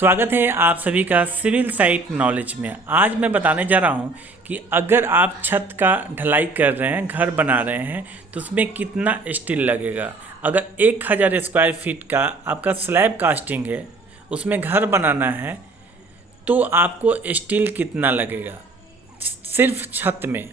स्वागत है आप सभी का सिविल साइट नॉलेज में। आज मैं बताने जा रहा हूं कि अगर आप छत का ढलाई कर रहे हैं, घर बना रहे हैं, तो उसमें कितना स्टील लगेगा। अगर 1000 स्क्वायर फीट का आपका स्लैब कास्टिंग है, उसमें घर बनाना है, तो आपको स्टील कितना लगेगा सिर्फ छत में।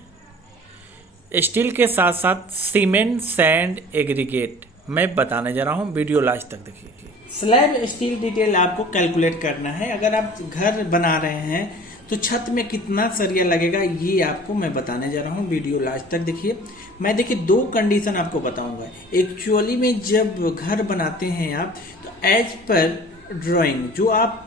स्टील के साथ साथ सीमेंट, सैंड, एग्रीगेट मैं बताने जा रहा हूँ। वीडियो लास्ट तक देखिए। स्लैब स्टील डिटेल आपको कैलकुलेट करना है। अगर आप घर बना रहे हैं तो छत में कितना सरिया लगेगा ये आपको मैं बताने जा रहा हूँ। वीडियो लास्ट तक देखिए। मैं देखिए दो कंडीशन आपको बताऊंगा। एक्चुअली में जब घर बनाते हैं आप, तो एज पर ड्राइंग जो आप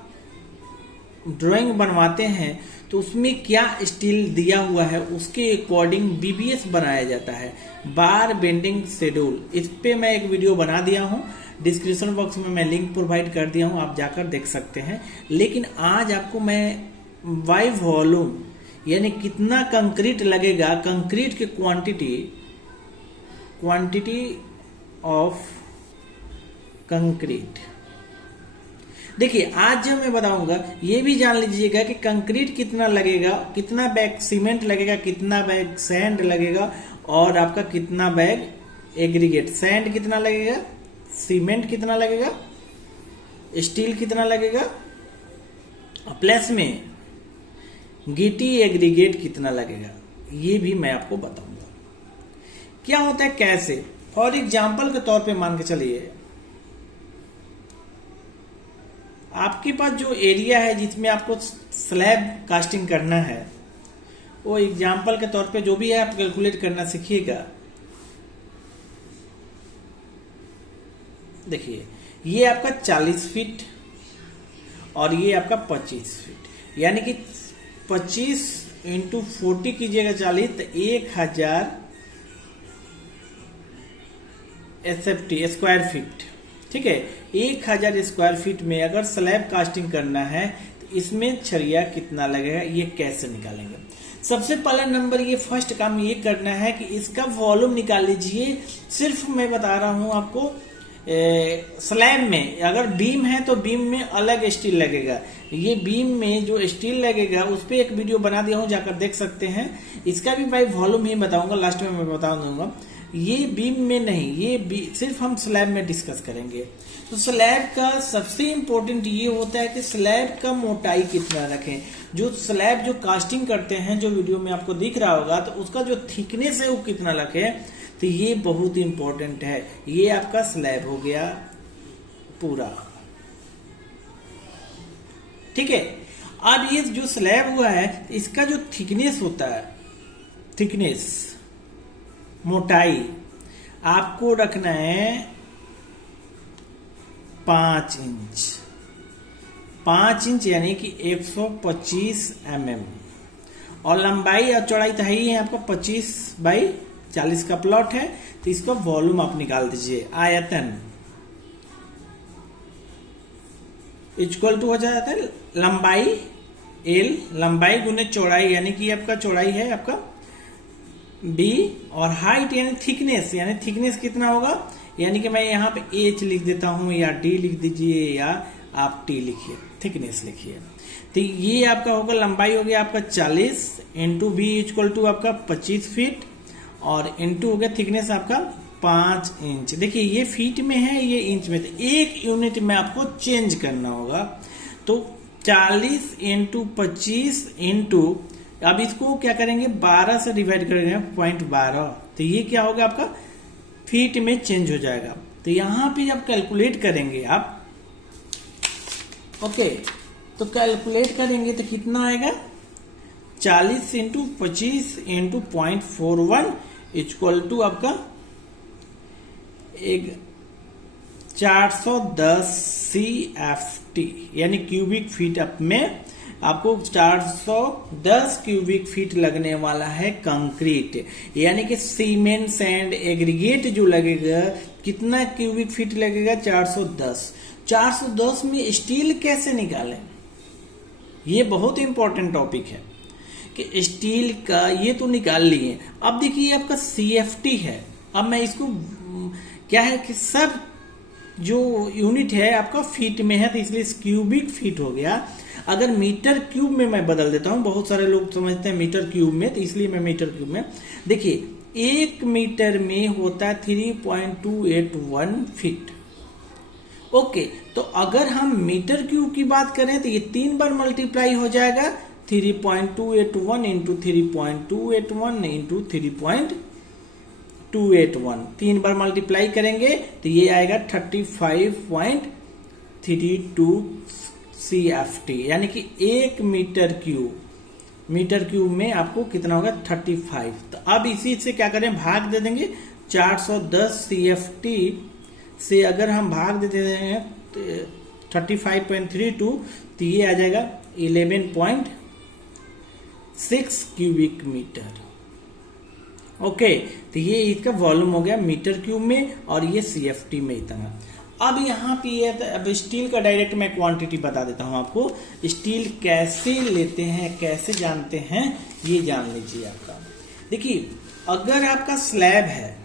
ड्राइंग बनवाते हैं तो उसमें क्या स्टील दिया हुआ है उसके अकॉर्डिंग बीबीएस बनाया जाता है, बार बेंडिंग शेड्यूल। इस पे मैं एक वीडियो बना दिया हूँ, डिस्क्रिप्शन बॉक्स में मैं लिंक प्रोवाइड कर दिया हूँ, आप जाकर देख सकते हैं। लेकिन आज आपको मैं वाई वॉल्यूम यानी कितना कंक्रीट लगेगा, कंक्रीट की क्वांटिटी ऑफ कंक्रीट देखिए आज जो मैं बताऊंगा ये भी जान लीजिएगा कि कंक्रीट कितना लगेगा, कितना बैग सीमेंट लगेगा, कितना बैग सैंड लगेगा और आपका कितना बैग एग्रीगेट। सैंड कितना लगेगा, सीमेंट कितना लगेगा, स्टील कितना लगेगा, प्लस में गिट्टी एग्रीगेट कितना लगेगा, ये भी मैं आपको बताऊंगा। क्या होता है, कैसे। फॉर एग्जाम्पल के तौर पे मान के चलिए आपके पास जो एरिया है जिसमें आपको स्लैब कास्टिंग करना है, वो एग्जाम्पल के तौर पे जो भी है आप कैलकुलेट करना सीखिएगा। देखिए ये आपका 40 फीट और ये आपका 25 फीट, यानी कि 25 इंटू 40 कीजिएगा 40, तो 1000 SFT स्क्वायर फीट। ठीक है, 1000 स्क्वायर फीट में अगर स्लैब कास्टिंग करना है तो इसमें छरिया कितना लगेगा, ये कैसे निकालेंगे। सबसे पहला नंबर ये फर्स्ट काम ये करना है कि इसका वॉल्यूम निकाल लीजिए। सिर्फ मैं बता रहा हूं आपको, स्लैब में अगर बीम है तो बीम में अलग स्टील लगेगा। ये बीम में जो स्टील लगेगा उस पर एक वीडियो बना दिया हूं, जाकर देख सकते हैं। इसका भी भाई वॉल्यूम ही बताऊंगा, लास्ट में मैं बता दूंगा। ये बीम में नहीं, ये सिर्फ हम स्लैब में डिस्कस करेंगे। तो स्लैब का सबसे इंपॉर्टेंट ये होता है कि स्लैब का मोटाई कितना रखें। जो स्लैब जो कास्टिंग करते हैं, जो वीडियो में आपको दिख रहा होगा, तो उसका जो थिकनेस है वो कितना रखें, तो ये बहुत इंपॉर्टेंट है। ये आपका स्लैब हो गया पूरा। ठीक है, अब ये जो स्लैब हुआ है इसका जो थिकनेस होता है, थिकनेस मोटाई आपको रखना है 5 इंच। 5 इंच यानी कि 125 mm। और लंबाई और चौड़ाई तो है ही है आपका 25 बाई 40 का प्लॉट है, तो इसका वॉल्यूम आप निकाल दीजिए। आयतन इक्वल टू हो जाता है लंबाई L, लंबाई गुने चौड़ाई, यानी कि आपका चौड़ाई है आपका B, और हाइट यानी थिकनेस कितना होगा, यानी कि मैं यहाँ पे H लिख देता हूँ या D लिख दीजिए या आप T लिखिए, थिकनेस लिखिए। तो ये आपका होगा, लंबाई हो गया आपका 40 इंटू B इक्वल टू आपका 25 फीट और इंटू हो गया थिकनेस आपका 5 इंच। देखिए ये फीट में है, ये इंच में, तो एक यूनिट में आपको चेंज करना होगा। तो 40 इंटू 25 इंटू, अब इसको क्या करेंगे 12 से डिवाइड करेंगे 0.12, तो ये क्या होगा आपका फीट में चेंज हो जाएगा। तो यहां पे जब कैलकुलेट करेंगे आप, ओके, तो कैलकुलेट करेंगे तो कितना आएगा 40 इंटू 25 इंटू 0.41 इक्वल टू आपका 410 CFT, यानी क्यूबिक फीट अप में आपको 410 क्यूबिक फीट लगने वाला है कंक्रीट। यानी कि सीमेंट, सैंड, एग्रीगेट जो लगेगा कितना क्यूबिक फीट लगेगा 410। 410 में स्टील कैसे निकालें, ये बहुत इंपॉर्टेंट टॉपिक है कि स्टील का ये तो निकाल लिए। अब देखिए आपका CFT है। अब मैं इसको क्या है कि सब जो यूनिट है आपका फीट में है, तो इसलिए क्यूबिक फीट हो गया। अगर मीटर क्यूब में मैं बदल देता हूं, बहुत सारे लोग समझते हैं मीटर क्यूब में, तो इसलिए मैं मीटर क्यूब में, देखिए 1 मीटर में होता है 3.281 फीट। ओके, तो अगर हम मीटर क्यूब की बात करें तो ये 3 बार मल्टीप्लाई हो जाएगा, 3.281 इंटू 3.281 इंटू 3.281, 3 बार मल्टीप्लाई करेंगे तो ये आएगा 35.32 CFT, यानी कि 1 मीटर क्यूब में आपको कितना होगा 35। तो अब इसी से क्या करें, भाग दे देंगे 410 CFT से। अगर हम भाग देते हैं 35.32 तो ये आ जाएगा 11.6 क्यूबिक मीटर। ओके, तो ये इसका वॉल्यूम हो गया मीटर क्यूब में, और ये CFT में इतना। अब यहाँ पे ये, अब स्टील का डायरेक्ट मैं क्वांटिटी बता देता हूँ आपको। स्टील कैसे लेते हैं, कैसे जानते हैं, ये जान लीजिए। आपका देखिए, अगर आपका स्लैब है,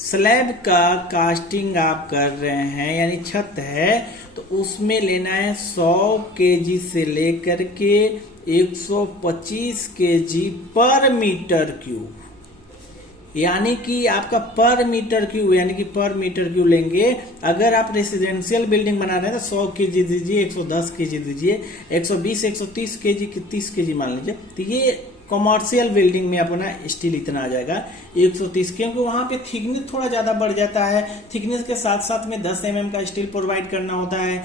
स्लैब का कास्टिंग आप कर रहे हैं यानी छत है, तो उसमें लेना है 100 kg से लेकर के 125 kg पर मीटर क्यूब, यानी कि आपका पर मीटर क्यूब, यानी कि पर मीटर क्यूब लेंगे। अगर आप रेसिडेंशियल बिल्डिंग बना रहे हैं तो 100 kg दीजिए, 110 kg दीजिए, 120 130 kg की 30 kg मान लीजिए। तो ये कॉमर्शियल बिल्डिंग में अपना स्टील इतना आ जाएगा 130, क्योंकि वहां पे थिकनेस थोड़ा ज्यादा बढ़ जाता है। थिकनेस के साथ साथ में 10 mm का स्टील प्रोवाइड करना होता है,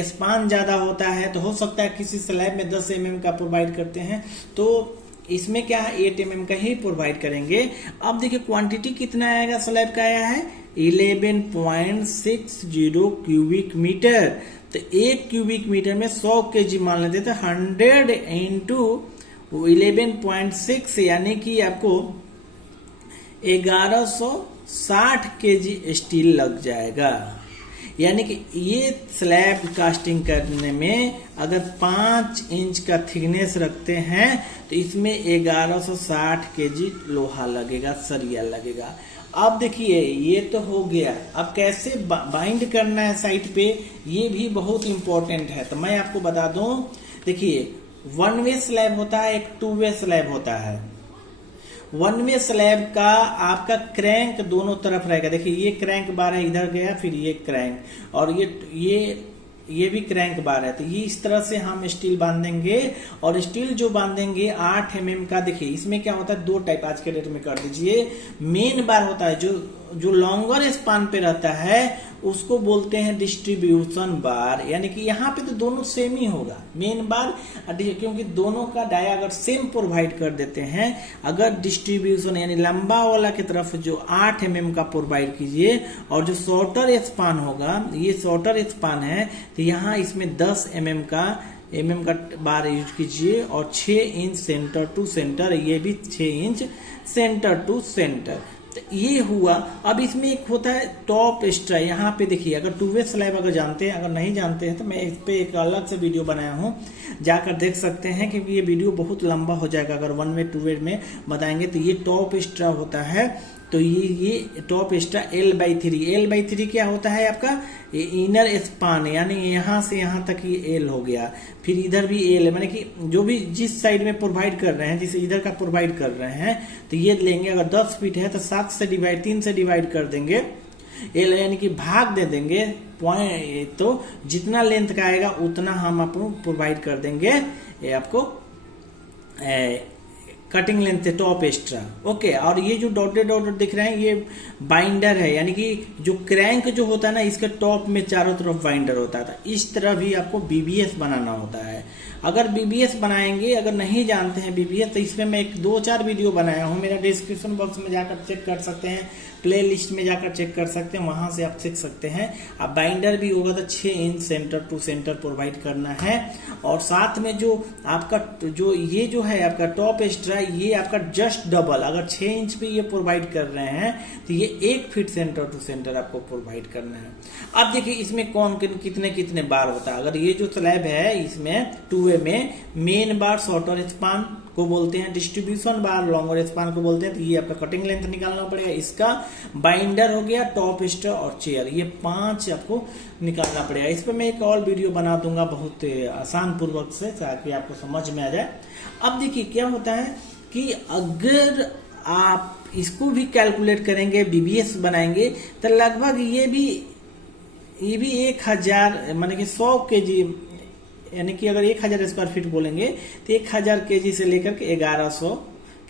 स्पान ज्यादा होता है, तो हो सकता है किसी स्लैब में 10 mm का प्रोवाइड करते हैं, तो इसमें क्या है 8 mm का ही प्रोवाइड करेंगे। अब देखिए क्वांटिटी कितना आएगा, स्लैब का आया है 11.60 क्यूबिक मीटर। तो 1 क्यूबिक मीटर में 100 kg मान लेते थे, 100 इंटू 11.6 यानी कि आपको 1160 kg स्टील लग जाएगा। यानी कि ये स्लैब कास्टिंग करने में अगर 5 इंच का थिकनेस रखते हैं तो इसमें 1160 kg लोहा लगेगा, सरिया लगेगा। अब देखिए ये तो हो गया, अब कैसे बाइंड करना है साइड पे, ये भी बहुत इंपॉर्टेंट है। तो मैं आपको बता दूं, देखिए 1 वे स्लैब होता है, एक 2 वे स्लैब होता है। 1 वे स्लैब का आपका क्रैंक दोनों तरफ रहेगा। देखिए ये क्रैंक बार है, इधर गया, फिर ये क्रैंक, और ये भी क्रैंक बार है। तो ये इस तरह से हम स्टील बांधेंगे, और स्टील जो बांधेंगे 8 mm का। देखिए इसमें क्या होता है, 2 टाइप आज के डेट में कर दीजिए। मेन बार होता है जो लॉन्गर स्पान पे रहता है, उसको बोलते हैं डिस्ट्रीब्यूशन बार, यानी कि यहाँ पे तो दोनों सेम ही होगा, मेन बार, क्योंकि दोनों का डाया अगर सेम प्रोवाइड कर देते हैं। अगर डिस्ट्रीब्यूशन यानी लंबा वाला की तरफ जो 8 mm का प्रोवाइड कीजिए, और जो शॉर्टर स्पान होगा, ये शॉर्टर स्पान है, तो यहाँ इसमें 10 mm का बार यूज कीजिए, और 6 इंच सेंटर टू सेंटर, ये भी 6 इंच सेंटर टू सेंटर। तो ये हुआ। अब इसमें एक होता है टॉप एक्स्ट्रा। यहाँ पे देखिए, अगर 2 वे स्लैब अगर जानते हैं, अगर नहीं जानते हैं तो मैं इस पे एक अलग से वीडियो बनाया हूँ, जाकर देख सकते हैं, क्योंकि ये वीडियो बहुत लंबा हो जाएगा अगर 1 वे 2 वे में बताएंगे। तो ये टॉप एक्स्ट्रा होता है, तो ये टॉप एक्स्ट्रा L/3 क्या होता है आपका, ये इनर स्पान, यानी यहाँ से यहाँ तक ये L हो गया, फिर इधर भी L है, माने कि जो भी जिस साइड में प्रोवाइड कर रहे हैं, जिसे इधर का प्रोवाइड कर रहे हैं, तो ये लेंगे। अगर 10 फीट है तो 3 से डिवाइड कर देंगे L, यानी कि भाग दे देंगे पॉइंट, तो जितना लेंथ का आएगा उतना हम आपको प्रोवाइड कर देंगे। ये आपको कटिंग लेंथ है टॉप एक्स्ट्रा। ओके, और ये जो डॉटेड दिख रहे हैं ये बाइंडर है, यानी कि जो क्रैंक जो होता है ना, इसके टॉप में चारों तरफ बाइंडर होता है। इस तरह भी आपको BBS बनाना होता है। अगर BBS बनाएंगे, अगर नहीं जानते हैं BBS, तो इसमें मैं 2-4 वीडियो बनाया हूँ, मेरा डिस्क्रिप्शन बॉक्स में जाकर चेक कर सकते हैं, प्लेलिस्ट में जाकर चेक कर सकते हैं, वहां से आप सीख सकते हैं। अब बाइंडर भी होगा तो 6 inch centre to centre provide करना है, और साथ में जो आपका जो ये जो है आपका टॉप एक्स्ट्रा, ये आपका जस्ट डबल, अगर 6 इंच पे ये प्रोवाइड कर रहे हैं तो ये 1 फीट सेंटर टू सेंटर आपको प्रोवाइड करना है। अब देखिए इसमें कौन कितने बार होता है। अगर ये जो स्लैब है, इसमें 2 वे में मेन बार, शॉर्टर स्पान, को बोलते हैं, डिस्ट्रीब्यूशन बार लॉन्गर स्पान को बोलते हैं। तो ये आपका कटिंग लेंथ निकालना पड़ेगा, इसका बाइंडर हो गया, टॉप स्टर और चेयर, ये 5 आपको निकालना पड़ेगा। इस पर मैं एक और वीडियो बना दूंगा बहुत आसान पूर्वक से, ताकि आपको समझ में आ जाए। अब देखिए क्या होता है कि अगर आप इसको भी कैलकुलेट करेंगे, बीबीएस बनाएंगे, तो लगभग ये भी 1000 माने कि 100 केजी, यानी कि अगर 1000 स्क्वायर फीट बोलेंगे तो 1000 केजी से लेकर के 1100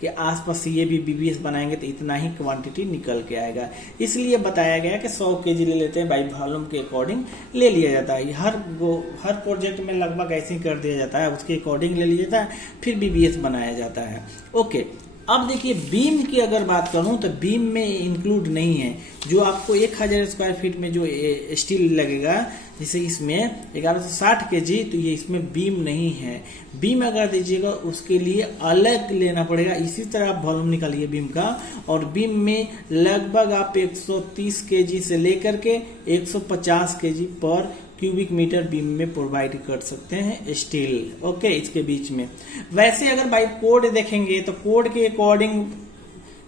के आसपास ये भी बीबीएस बनाएंगे तो इतना ही क्वांटिटी निकल के आएगा। इसलिए बताया गया कि 100 केजी ले लेते हैं, बाई वॉल्यूम के अकॉर्डिंग ले लिया जाता है। हर प्रोजेक्ट में लगभग ऐसे ही कर दिया जाता है, उसके अकॉर्डिंग ले लिया जाता है, फिर बीबीएस बनाया जाता है। ओके, अब देखिए बीम की अगर बात करूं तो बीम में इंक्लूड नहीं है। जो आपको 1000 स्क्वायर फीट में जो स्टील लगेगा, जैसे इसमें 1160 केजी, तो ये इसमें बीम नहीं है। बीम अगर दीजिएगा उसके लिए अलग लेना पड़ेगा। इसी तरह आप वॉल्यूम निकालिए बीम का, और बीम में लगभग आप 130 केजी से लेकर के 150 केजी पर क्यूबिक मीटर बीम में प्रोवाइड कर सकते हैं स्टील। ओके, इसके बीच में वैसे अगर बाई कोड देखेंगे तो कोड के अकॉर्डिंग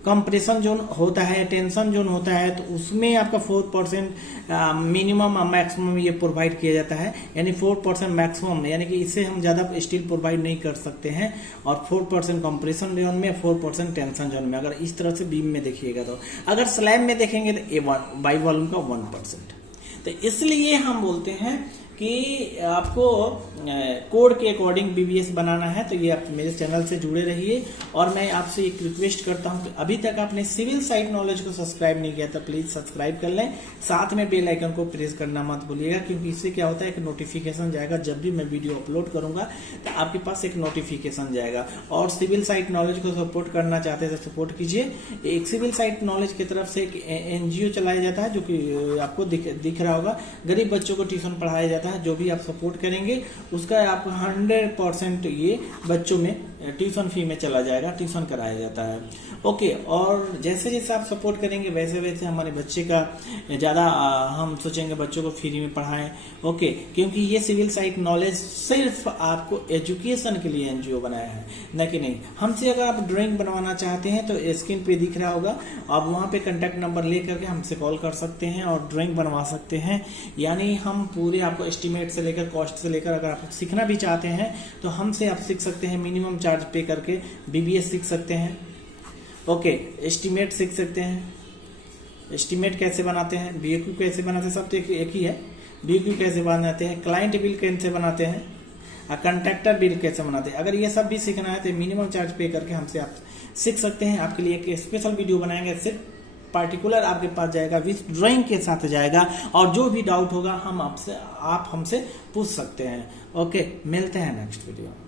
कंप्रेशन जोन होता है, टेंशन जोन होता है, तो उसमें आपका 4% मिनिमम मैक्सिमम ये प्रोवाइड किया जाता है, यानी 4% मैक्सिमम, यानी कि इससे हम ज़्यादा स्टील प्रोवाइड नहीं कर सकते हैं। और 4% कंप्रेशन जोन में, 4% टेंशन जोन में, अगर इस तरह से बीम में देखिएगा। तो अगर स्लैब में देखेंगे तो बाई वॉल्यूम का 1%। तो इसलिए हम बोलते हैं कि आपको कोड के अकॉर्डिंग बीबीएस बनाना है। तो ये आप मेरे चैनल से जुड़े रहिए, और मैं आपसे एक रिक्वेस्ट करता हूं कि अभी तक आपने सिविल साइट नॉलेज को सब्सक्राइब नहीं किया तो प्लीज सब्सक्राइब कर लें, साथ में बेल आइकन को प्रेस करना मत भूलिएगा, क्योंकि इससे क्या होता है कि नोटिफिकेशन जाएगा। जब भी मैं वीडियो अपलोड करूंगा तो आपके पास एक नोटिफिकेशन जाएगा। और सिविल साइट नॉलेज को सपोर्ट करना चाहते हैं तो सपोर्ट कीजिए। एक सिविल साइट नॉलेज की तरफ से एक एनजीओ चलाया जाता है, जो कि आपको दिख रहा होगा, गरीब बच्चों को ट्यूशन पढ़ाया जाता है। जो भी आप सपोर्ट करेंगे उसका आपको 100% ये बच्चों में ट्यूशन फी में चला जाएगा, ट्यूशन कराया जाता है। ओके, और जैसे जैसे आप सपोर्ट करेंगे वैसे वैसे हमारे बच्चे का ज़्यादा हम सोचेंगे बच्चों को फ्री में पढ़ाएं। ओके, क्योंकि ये सिविल साइट नॉलेज सिर्फ आपको एजुकेशन के लिए एनजीओ बनाया है, न कि नहीं। हमसे अगर आप ड्राइंग बनवाना चाहते हैं तो स्क्रीन पे दिख रहा होगा, आप वहाँ पे कॉन्टैक्ट नंबर ले करके हमसे कॉल कर सकते हैं और ड्राइंग बनवा सकते हैं। यानी हम पूरे आपको एस्टिमेट से लेकर कॉस्ट से लेकर, अगर आप सीखना भी चाहते हैं तो हमसे आप सीख सकते हैं। मिनिमम चार्ज पे करके बीबीएस सीख सकते हैं। ओके, एस्टिमेट सीख सकते हैं। एस्टिमेट कैसे बनाते हैं, बीक्यू कैसे बनाते हैं, सब तो एक ही है। बीक्यू कैसे बनाते हैं, क्लाइंट बिल कैसे बनाते हैं, और कंट्रैक्टर बिल कैसे बनाते हैं। अगर ये सब भी सीखना है तो मिनिमम चार्ज पे करके हमसे आप सीख सकते हैं। आपके लिए एक स्पेशल वीडियो बनाएंगे, सिर्फ पार्टिकुलर आपके पास जाएगा, विथ ड्राइंग के साथ जाएगा, और जो भी डाउट होगा आप हमसे पूछ सकते हैं। ओके, मिलते हैं नेक्स्ट वीडियो में।